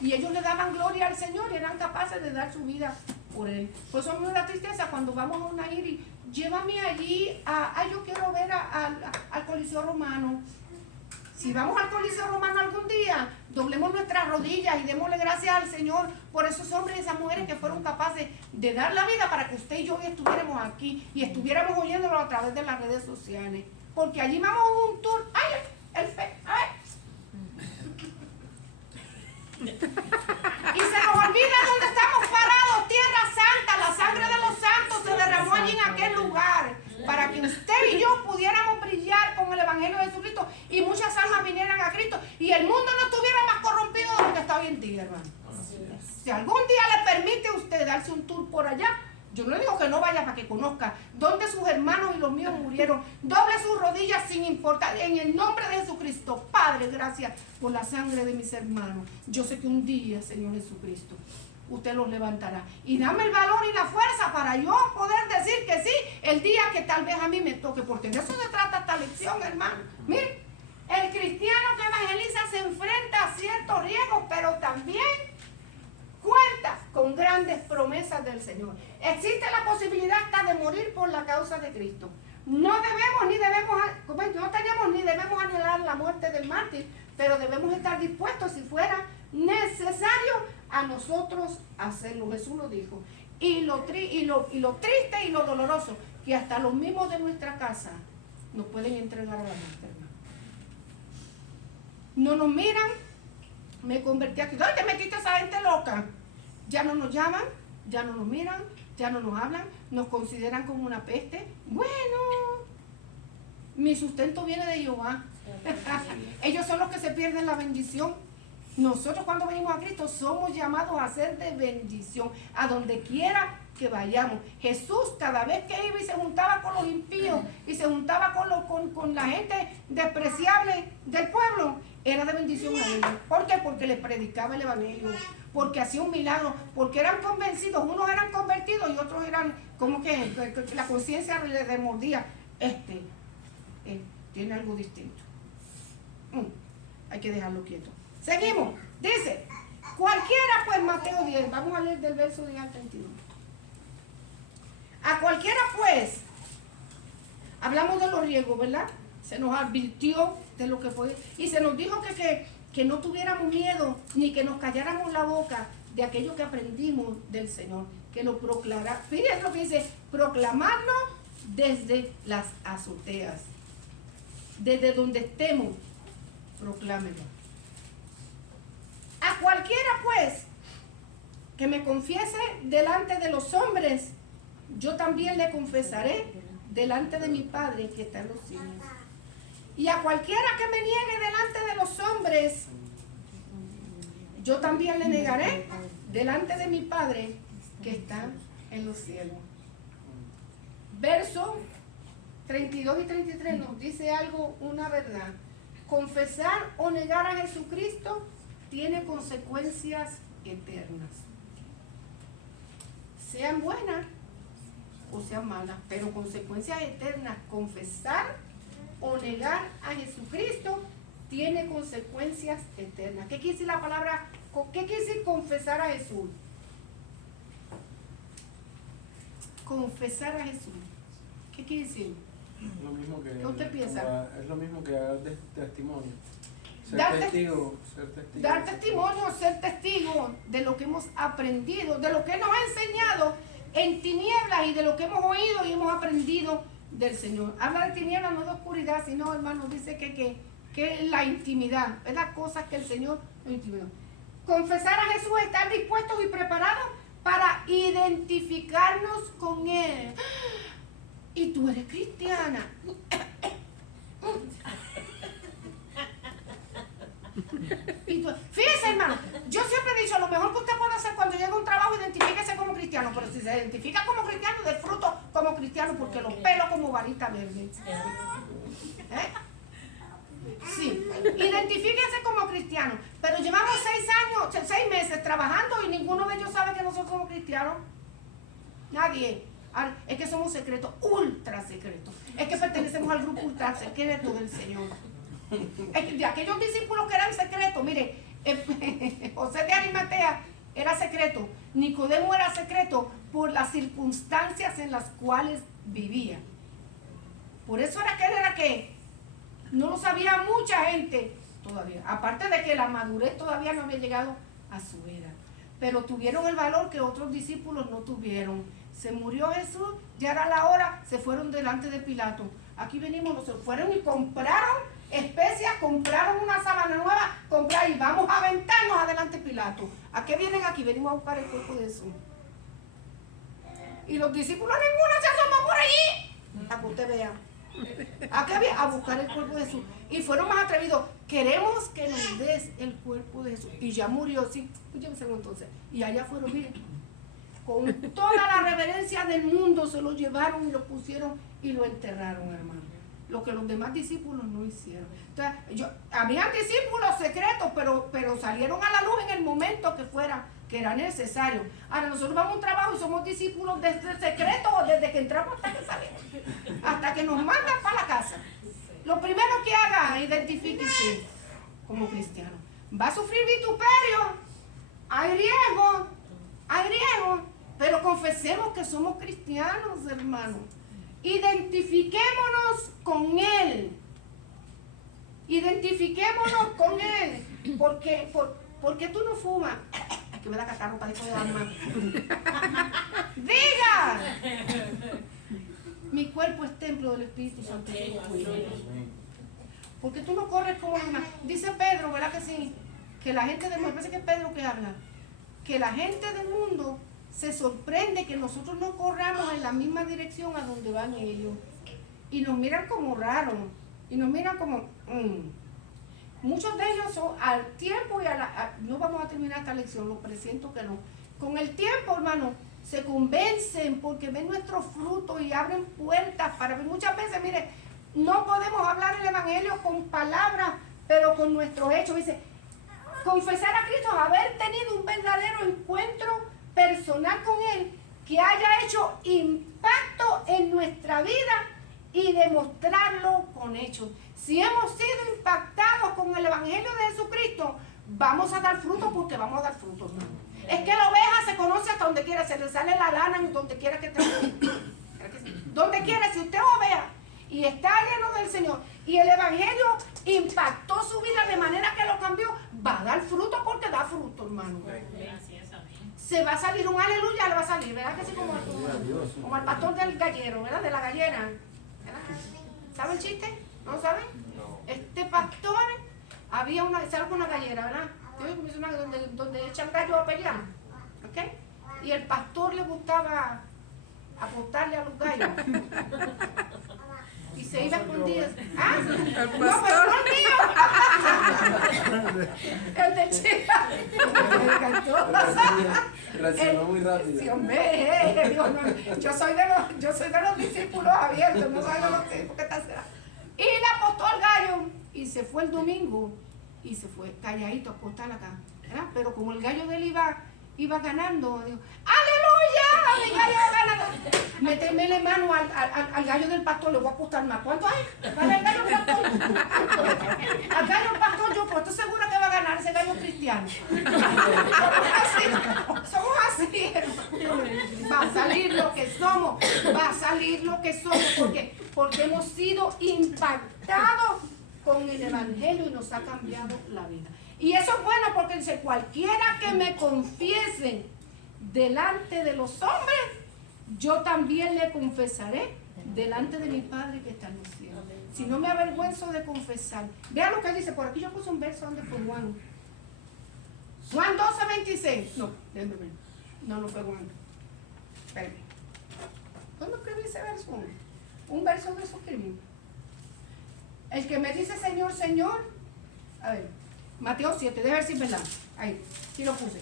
Y ellos le daban gloria al Señor y eran capaces de dar su vida por Él. Pues eso me da tristeza cuando vamos a una gira y llévame allí, yo quiero ver al Coliseo Romano. Si vamos al Coliseo Romano algún día, doblemos nuestras rodillas y démosle gracias al Señor por esos hombres y esas mujeres que fueron capaces de dar la vida para que usted y yo estuviéramos aquí y estuviéramos oyéndolo a través de las redes sociales. Porque allí vamos a un tour. Y se nos olvida dónde estamos parados, Tierra Santa. La sangre de los santos se derramó allí en aquel lugar para que usted y yo pudiéramos brillar con el Evangelio de Jesucristo y muchas almas vinieran a Cristo y el mundo no estuviera más corrompido de lo que está hoy en día, hermano. Si algún día le permite a usted darse un tour por allá, yo no le digo que no vaya para que conozca dónde sus hermanos y los míos murieron. Doble sus rodillas sin importar. En el nombre de Jesucristo, Padre, gracias por la sangre de mis hermanos. Yo sé que un día, Señor Jesucristo, usted los levantará. Y dame el valor y la fuerza para yo poder decir que sí, el día que tal vez a mí me toque. Porque de eso se trata esta lección, hermano. Mire, el cristiano que evangeliza se enfrenta a ciertos riesgos, pero también cuenta con grandes promesas del Señor. Existe la posibilidad hasta de morir por la causa de Cristo. No tenemos ni debemos anhelar la muerte del mártir, pero debemos estar dispuestos, si fuera necesario, a nosotros hacerlo. Jesús lo dijo. Y lo triste y lo doloroso, que hasta los mismos de nuestra casa nos pueden entregar a la muerte, hermano. No nos miran. Me convertí aquí. ¿Dónde metiste a esa gente loca? Ya no nos llaman, ya no nos miran, ya no nos hablan, nos consideran como una peste. Bueno, mi sustento viene de Jehová. Ellos son los que se pierden la bendición. Nosotros cuando venimos a Cristo somos llamados a ser de bendición a donde quiera que vayamos. Jesús cada vez que iba y se juntaba con los impíos y se juntaba con la gente despreciable del pueblo, era de bendición a ellos. ¿Por qué? Porque les predicaba el evangelio, porque hacía un milagro, porque eran convencidos. Unos eran convertidos y otros eran como que la conciencia les remordía. Tiene algo distinto. Hay que dejarlo quieto. Seguimos. Dice, cualquiera pues, Mateo 10, vamos a leer del verso 10 al 31. A cualquiera pues, hablamos de los riesgos, ¿verdad? Se nos advirtió de lo que fue, y se nos dijo que no tuviéramos miedo, ni que nos calláramos la boca de aquello que aprendimos del Señor, que lo proclamara. Fíjense lo que dice, proclamarlo desde las azoteas, desde donde estemos, proclámelo. A cualquiera pues que me confiese delante de los hombres, yo también le confesaré delante de mi Padre que está en los cielos. Y a cualquiera que me niegue delante de los hombres, yo también le negaré delante de mi Padre que está en los cielos. Verso 32 y 33 nos dice algo, una verdad. Confesar o negar a Jesucristo tiene consecuencias eternas. Sean buenas o sean malas, pero consecuencias eternas. Confesar o negar a Jesucristo tiene consecuencias eternas. ¿Qué quiere decir la palabra? ¿Qué quiere decir confesar a Jesús? Confesar a Jesús. ¿Qué quiere decir? Lo mismo que, ¿Qué usted piensa? Es lo mismo que dar testimonio. Ser Dar testigo. Dar testimonio, ser testigo de lo que hemos aprendido, de lo que nos ha enseñado en tinieblas y de lo que hemos oído y hemos aprendido del Señor. Habla de tinieblas, no de oscuridad, sino, hermano, dice que la intimidad, es las cosas que el Señor nos intimidó. Confesar a Jesús, estar dispuestos y preparados para identificarnos con Él. Y tú eres cristiana. Fíjese, hermano, yo siempre he dicho, lo mejor que usted puede hacer cuando llega a un trabajo, identifíquese como cristiano, pero si se identifica como cristiano, de fruto como cristiano, porque los pelos como varita verde. Sí, identifíquese como cristiano, pero llevamos 6 meses trabajando y ninguno de ellos sabe que nosotros somos cristianos. Nadie. Es que somos secretos, ultra secretos. Es que pertenecemos al grupo ultra secreto del Señor. De aquellos discípulos que eran secretos, mire, José de Arimatea era secreto, Nicodemo era secreto por las circunstancias en las cuales vivía. Por eso era que él era que no lo sabía mucha gente todavía, aparte de que la madurez todavía no había llegado a su edad, pero tuvieron el valor que otros discípulos no tuvieron. Se murió Jesús, ya era la hora, se fueron delante de Pilato. Aquí venimos, nosotros fueron y compraron especias, compraron una sábana nueva, compraron y vamos a aventarnos adelante de Pilato. ¿A qué vienen aquí? Venimos a buscar el cuerpo de Jesús. Y los discípulos, ninguno se asomó por allí. Para que usted vea. ¿A qué había? A buscar el cuerpo de Jesús. Y fueron más atrevidos. Queremos que nos des el cuerpo de Jesús. Y ya murió, sí. Escúchense entonces. Y allá fueron, miren, con toda la reverencia del mundo se lo llevaron y lo pusieron y lo enterraron, hermano. Lo que los demás discípulos no hicieron. Entonces, habían discípulos secretos, pero salieron a la luz en el momento que era necesario. Ahora nosotros vamos a un trabajo y somos discípulos desde secreto o desde que entramos hasta que salimos. Hasta que nos mandan para la casa. Lo primero que haga, identifíquese como cristiano. Va a sufrir vituperio. Hay riesgo. Pero confesemos que somos cristianos, hermano. Identifiquémonos con Él. ¿Por qué tú no fumas? Es que me da catarro para después de alma. Diga. Mi cuerpo es templo del Espíritu Santo. ¿Por qué tú no corres como una? Dice Pedro, ¿verdad que sí? Que la gente del mundo, parece que es Pedro que habla, que la gente del mundo se sorprende que nosotros no corramos en la misma dirección a donde van ellos. Y nos miran como raros. Y nos miran como... Muchos de ellos son al tiempo y no vamos a terminar esta lección, lo presiento que no. Con el tiempo, hermano, se convencen porque ven nuestros frutos y abren puertas para ver. Muchas veces, mire, no podemos hablar el evangelio con palabras, pero con nuestros hechos. Dice, confesar a Cristo, haber tenido un verdadero encuentro personal con Él, que haya hecho impacto en nuestra vida y demostrarlo con hechos. Si hemos sido impactados con el evangelio de Jesucristo, vamos a dar fruto porque vamos a dar fruto, hermano. Es que la oveja se conoce hasta donde quiera, se le sale la lana en donde quiera que esté. Donde quiera, si usted es oveja y está lleno del Señor y el evangelio impactó su vida de manera que lo cambió, va a dar fruto porque da fruto, hermano. Se va a salir un aleluya, le va a salir, ¿verdad que sí? Como el pastor del gallero, ¿verdad? De la gallera. ¿Verdad? ¿Sabe el chiste? ¿No lo saben? No. Este pastor había una gallera, ¿verdad? Donde echan gallos a pelear, ¿ok? Y el pastor le gustaba apostarle a los gallos. Y se iba a escondidas. ¿Ah? No, pero no el mío. El de Chica. Me encantó. Reaccionó muy rápido. Sí, hombre, digo, no, yo soy de los discípulos abiertos, no soy de los tipos que están cerrados. Y le apostó al gallo y se fue el domingo y se fue calladito a apostar acá, ¿verdad? Pero como el gallo de él iba ganando, dijo, ¡aleluya! Mi gallo va ganando. Méteme la mano al gallo del pastor, le voy a apostar más. ¿Cuánto hay? ¿Cuál es el gallo del pastor? Al gallo del pastor yo pues estoy segura que va a ganar ese gallo cristiano. Somos así, hermano. Va a salir lo que somos, va a salir lo que somos, porque hemos sido impactados con el evangelio y nos ha cambiado la vida. Y eso es bueno porque dice, cualquiera que me confiese delante de los hombres, yo también le confesaré delante de mi Padre que está en los cielos. Si no me avergüenzo de confesar. Vean lo que dice, por aquí yo puse un verso donde fue Juan. Juan 12:26. No, déjenme ver. No fue Juan. Espérenme. ¿Cuándo escribí ese verso? Un verso de eso escribí. El que me dice Señor, Señor. A ver, Mateo 7, déjame ver si es verdad. Ahí, sí lo puse.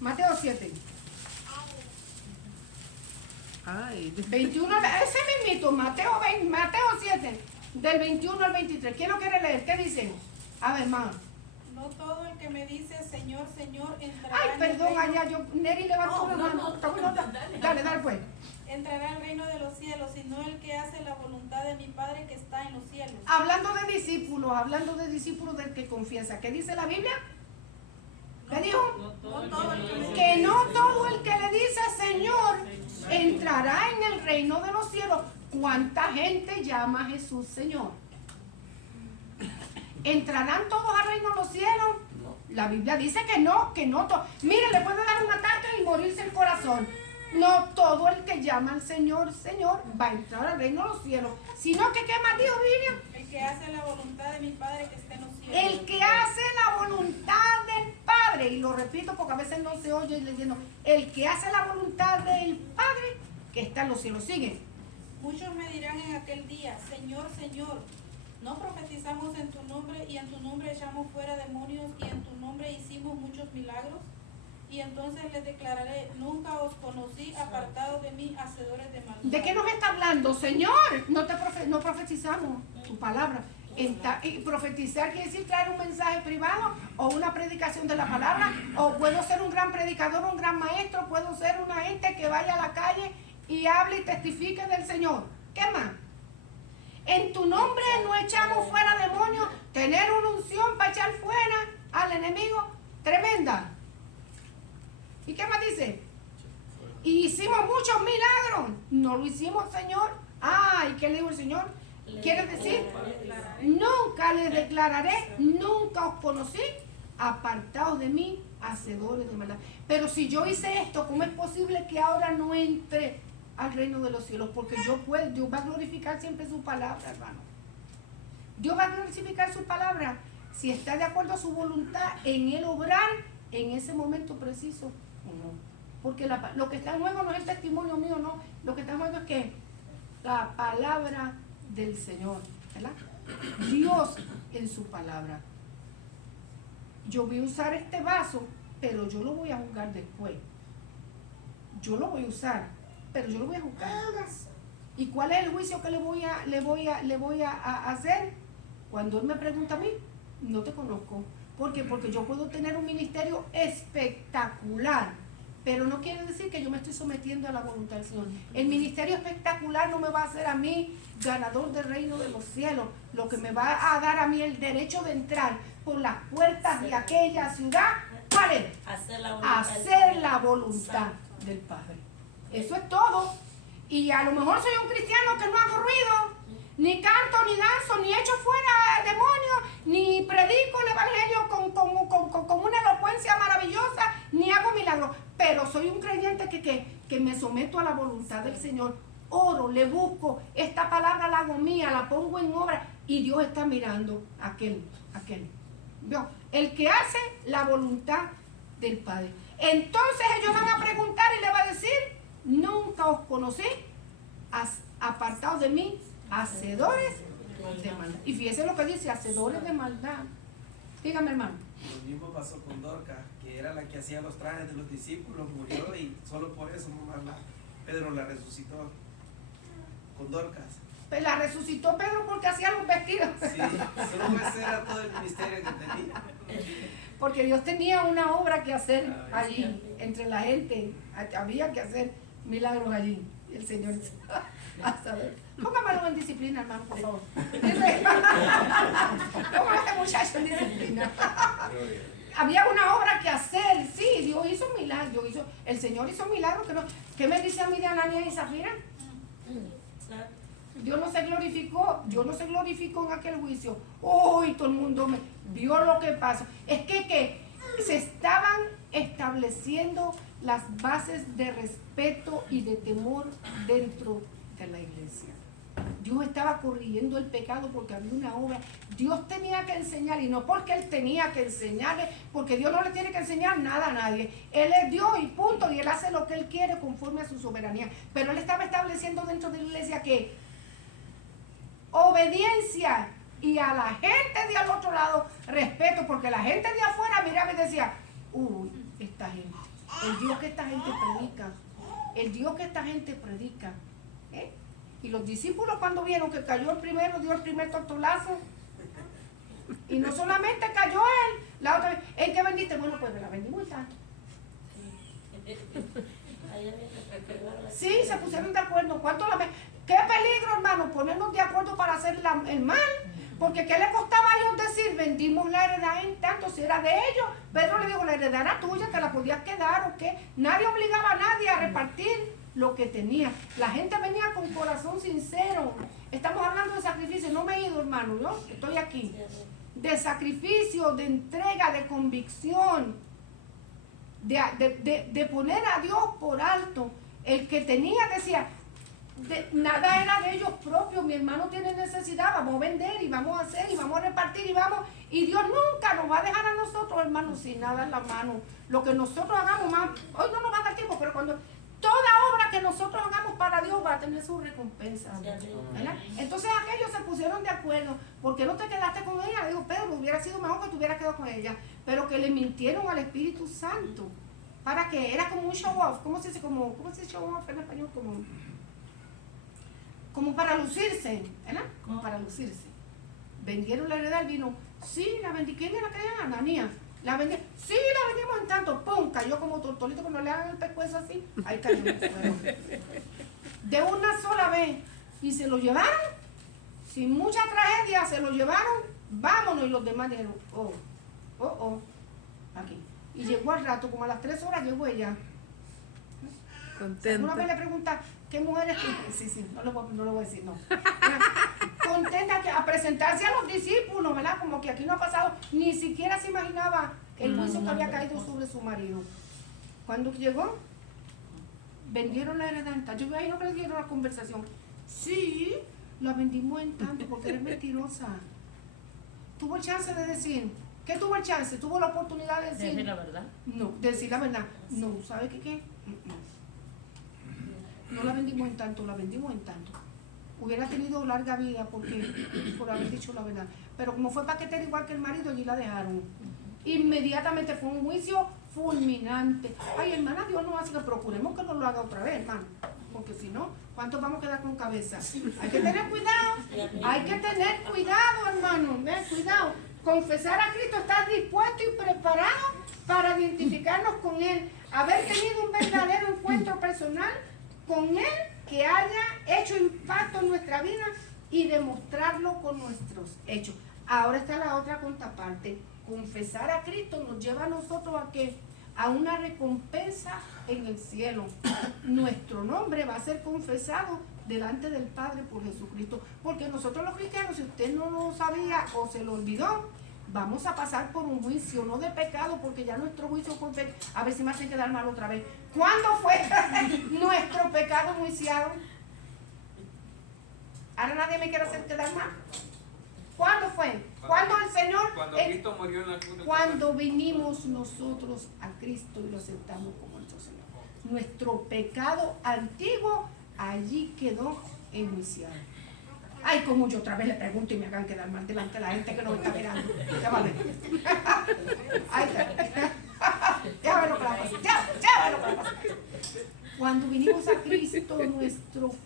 Mateo 7. Ay, 21, ese mismito, Mateo 7, del 21 al 23. ¿Quién lo quiere leer? ¿Qué dice? A ver, hermano. No todo el que me dice Señor, Señor entrará Ay, en el perdón, reino. allá yo, Neri levantó la mano. Dale pues. Entrará al reino de los cielos, sino el que hace la voluntad de mi Padre que está en los cielos. Hablando de discípulos del que confiesa. ¿Qué dice la Biblia? ¿Qué dijo? No todo el que me Que no todo el que le dice Señor entrará en el reino de los cielos. ¿Cuánta gente llama a Jesús Señor? ¿Entrarán todos al reino de los cielos? La Biblia dice que no todos. Mire, le puede dar un ataque y morirse el corazón. No todo el que llama al Señor, Señor, va a entrar al reino de los cielos. Sino que, ¿qué más dijo Biblia? El que hace la voluntad de mi Padre que está en los cielos. El que hace la voluntad del Padre, y lo repito porque a veces no se oye leyendo, el que hace la voluntad del Padre que está en los cielos. Sigue. Muchos me dirán en aquel día, Señor, Señor, no profetizamos en tu nombre y en tu nombre echamos fuera demonios y en tu nombre hicimos muchos milagros. Y entonces les declararé, nunca os conocí, apartados de mí, hacedores de maldad. ¿De qué nos está hablando, Señor? No profetizamos tu palabra. Y profetizar quiere decir traer un mensaje privado o una predicación de la palabra, o puedo ser un gran predicador, un gran maestro, puedo ser una gente que vaya a la calle y hable y testifique del Señor. ¿Qué más? En tu nombre no echamos fuera demonios, tener una unción para echar fuera al enemigo, tremenda. ¿Y qué más dice? Y hicimos muchos milagros. No lo hicimos, Señor. ¿Y qué le dijo el Señor? Quiere decir, nunca les declararé, nunca os conocí, apartados de mí, hacedores de maldad. Pero si yo hice esto, ¿cómo es posible que ahora no entre al reino de los cielos? Porque Dios va a glorificar siempre su palabra, hermano. Dios va a glorificar su palabra si está de acuerdo a su voluntad en él obrar en ese momento preciso o no. Porque lo que está en juego no es el testimonio mío, no. Lo que está en juego es que la palabra del Señor, ¿verdad? Dios en su palabra. Yo voy a usar este vaso, pero yo lo voy a juzgar después. Yo lo voy a usar, pero yo lo voy a juzgar. ¿Y cuál es el juicio que le voy a hacer? Cuando Él me pregunta a mí, no te conozco. ¿Por qué? Porque yo puedo tener un ministerio espectacular, pero no quiere decir que yo me estoy sometiendo a la voluntad del Señor. El ministerio espectacular no me va a hacer a mí ganador del reino de los cielos. Lo que me va a dar a mí el derecho de entrar por las puertas de aquella ciudad, ¿cuál es? Hacer la voluntad del Padre. Eso es todo. Y a lo mejor soy un cristiano que no hago ruido, ni canto, ni danzo, ni echo fuera demonios, ni predico el evangelio con una elocuencia maravillosa, ni hago milagros. Pero soy un creyente que me someto a la voluntad del Señor. Oro, le busco, esta palabra la hago mía, la pongo en obra, y Dios está mirando aquel. ¿Vio? El que hace la voluntad del Padre. Entonces ellos van a preguntar y le va a decir: nunca os conocí, apartados de mí, hacedores de maldad. Y fíjese lo que dice, hacedores de maldad. Dígame, hermano. Lo mismo pasó con Dorcas, que era la que hacía los trajes de los discípulos, murió y solo por eso Pedro la resucitó con Dorcas. Pues la resucitó Pedro porque hacía los vestidos. Sí, solo ese era todo el ministerio que tenía. Porque Dios tenía una obra que hacer allí, entre la gente. Había que hacer milagros allí. Y el Señor, a saber. Póngamelo en disciplina, hermano, por favor. Póngame a este muchacho en disciplina. Había una obra que hacer, sí, Dios hizo un milagro, el Señor hizo un milagro que no. ¿Qué me dice a mí de Ananías y Zafira? Dios no se glorificó, Dios no se glorificó en aquel juicio. Uy, todo el mundo vio lo que pasó. Es que se estaban estableciendo las bases de respeto y de temor dentro de la iglesia. Dios estaba corrigiendo el pecado porque había una obra. Dios tenía que enseñar, y no porque Él tenía que enseñarle, porque Dios no le tiene que enseñar nada a nadie. Él es Dios y punto, y Él hace lo que Él quiere conforme a su soberanía. Pero Él estaba estableciendo dentro de la iglesia que obediencia, y a la gente de al otro lado respeto, porque la gente de afuera miraba y decía: uy, esta gente, el Dios que esta gente predica, el Dios que esta gente predica. Y los discípulos, cuando vieron que cayó el primero, dio el primer tortolazo, y no solamente cayó él, la otra vez: ¿en qué vendiste? Bueno, pues me la vendí muy tanto. Sí, se pusieron de acuerdo. ¿Cuánto la qué peligro, hermano, ponernos de acuerdo para hacer el mal? Porque ¿qué le costaba a ellos decir: vendimos la heredad en tanto, si era de ellos? Pedro le dijo: la heredad era tuya, te la podías quedar, ¿o qué? Nadie obligaba a nadie a repartir lo que tenía. La gente venía con corazón sincero. Estamos hablando de sacrificio. No me he ido, hermano, yo estoy aquí. De sacrificio, de entrega, de convicción, de poner a Dios por alto. El que tenía decía: nada era de ellos propios, mi hermano tiene necesidad, vamos a vender y vamos a hacer y vamos a repartir y Dios nunca nos va a dejar a nosotros, hermanos, sin nada en la mano. Lo que nosotros hagamos más, hoy no nos va a dar tiempo, pero cuando toda obra que nosotros hagamos para Dios va a tener su recompensa, ¿verdad? Entonces aquellos se pusieron de acuerdo. ¿Por qué no te quedaste con ella? Digo: Pedro, hubiera sido mejor que te hubieras quedado con ella, pero que le mintieron al Espíritu Santo. ¿Para qué? Era como un show off. ¿Cómo se dice show off en español? Como para lucirse, ¿verdad? Como para lucirse. Vendieron la heredad, vino: sí, la vendí. ¿Quién era que era? Ananías. La vendí. Sí, la vendimos en tanto. ¡Pum! Cayó como tortolito, cuando le hagan el pescuezo así. Ahí cayó. De una sola vez. Y se lo llevaron. Sin mucha tragedia, se lo llevaron. Vámonos. Y los demás dijeron: aquí. Y llegó al rato, como a las 3 horas llegó ella. Contenta. Una vez le pregunta: ¿qué mujeres tú? Sí, no lo voy a decir, no. Contenta a presentarse a los discípulos, ¿verdad? Como que aquí no ha pasado, ni siquiera se imaginaba el juicio que había caído sobre su marido. Cuando llegó, vendieron la heredad en tanto. Yo ahí no le dieron la conversación. Sí, la vendimos en tanto, porque eres mentirosa. Tuvo el chance de decir. ¿Qué tuvo el chance? ¿Tuvo la oportunidad de decir? Decir la verdad. No, decir la verdad. No, ¿sabe qué? No la vendimos en tanto, la vendimos en tanto. Hubiera tenido larga vida porque por haber dicho la verdad. Pero como fue paquetera igual que el marido, allí la dejaron. Inmediatamente fue un juicio fulminante. Ay, hermana, Dios no hace, que procuremos que no lo haga otra vez, hermano. Porque si no, ¿cuántos vamos a quedar con cabeza? Hay que tener cuidado. Hay que tener cuidado, hermano. Cuidado. Confesar a Cristo, estar dispuesto y preparado para identificarnos con Él. Haber tenido un verdadero encuentro personal con Él que haya hecho impacto en nuestra vida y demostrarlo con nuestros hechos. Ahora está la otra contraparte. Confesar a Cristo nos lleva a nosotros a ¿qué? A una recompensa en el cielo. Nuestro nombre va a ser confesado delante del Padre por Jesucristo. Porque nosotros los cristianos, si usted no lo sabía o se lo olvidó, vamos a pasar por un juicio, no de pecado, porque ya nuestro juicio fue a ver si me hacen quedar mal otra vez. ¿Cuándo fue nuestro pecado enjuiciado? Ahora nadie me quiere hacer quedar mal. ¿Cuándo fue? ¿Cuándo el Señor? Cuando Cristo murió en la cruz. Cuando vinimos nosotros a Cristo y lo aceptamos como nuestro Señor. Nuestro pecado antiguo allí quedó enjuiciado. Ay, como yo otra vez le pregunto y me hagan quedar mal delante de la gente que nos está mirando. Ya vale. Ay, ya ve lo que va a pasar. Ya ve lo que va a pasar. Cuando vinimos a Cristo,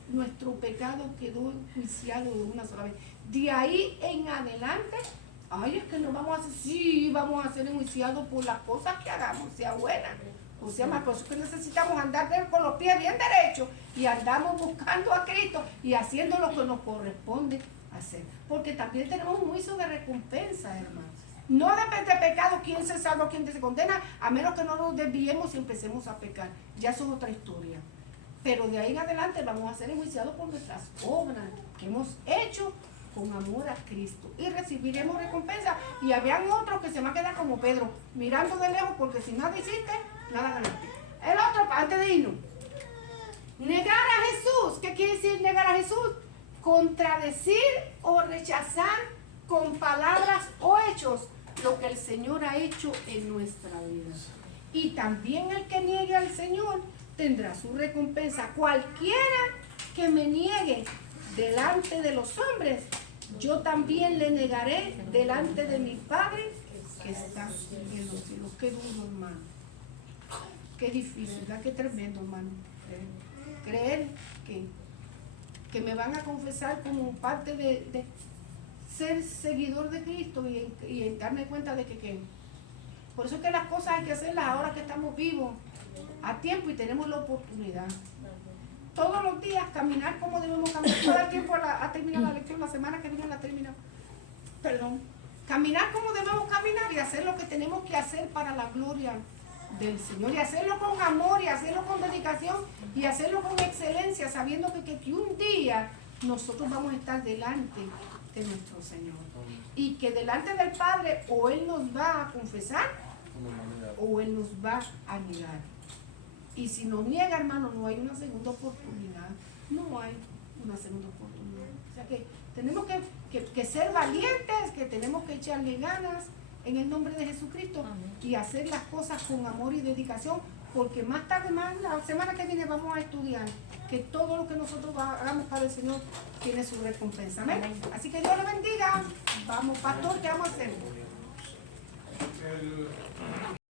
nuestro pecado quedó enjuiciado de una sola vez. De ahí en adelante, ay, es que no vamos a hacer, sí, vamos a ser enjuiciados por las cosas que hagamos, sea buena o sea más. Por eso que necesitamos andar con los pies bien derechos y andamos buscando a Cristo y haciendo lo que nos corresponde hacer. Porque también tenemos un juicio de recompensa, hermanos. No depende de pecado quién se salva o quién se condena, a menos que no nos desviemos y empecemos a pecar. Ya eso es otra historia. Pero de ahí en adelante vamos a ser enjuiciados por nuestras obras que hemos hecho con amor a Cristo. Y recibiremos recompensa. Y habían otros que se van a quedar como Pedro, mirando de lejos, porque si nada hiciste, nada ganaste. El otro, antes de irnos, negar a Jesús. ¿Qué quiere decir negar a Jesús? Contradecir o rechazar con palabras o hechos lo que el Señor ha hecho en nuestra vida. Y también el que niegue al Señor tendrá su recompensa. Cualquiera que me niegue delante de los hombres, yo también le negaré delante de mi Padre que está en los cielos. Qué duro, hermano. Qué difícil, qué tremendo, hermano. Creer que me van a confesar como parte de ser seguidor de Cristo y en darme cuenta de que por eso es que las cosas hay que hacerlas ahora que estamos vivos, a tiempo y tenemos la oportunidad. Todos los días caminar como debemos caminar. ¿Todo el tiempo ha terminado la lección? La semana que viene la terminado. Perdón. Caminar como debemos caminar y hacer lo que tenemos que hacer para la gloria del Señor. Y hacerlo con amor y hacerlo con dedicación y hacerlo con excelencia, sabiendo que un día nosotros vamos a estar delante de nuestro Señor. Y que delante del Padre o Él nos va a confesar o Él nos va a negar. Y si nos niega, hermano, no hay una segunda oportunidad. No hay una segunda oportunidad. O sea que tenemos que ser valientes, que tenemos que echarle ganas en el nombre de Jesucristo. Amén. Y hacer las cosas con amor y dedicación, porque más tarde, la semana que viene vamos a estudiar que todo lo que nosotros hagamos para el Señor tiene su recompensa. Amén. Así que Dios le bendiga. Vamos, pastor, ¿qué vamos a hacer?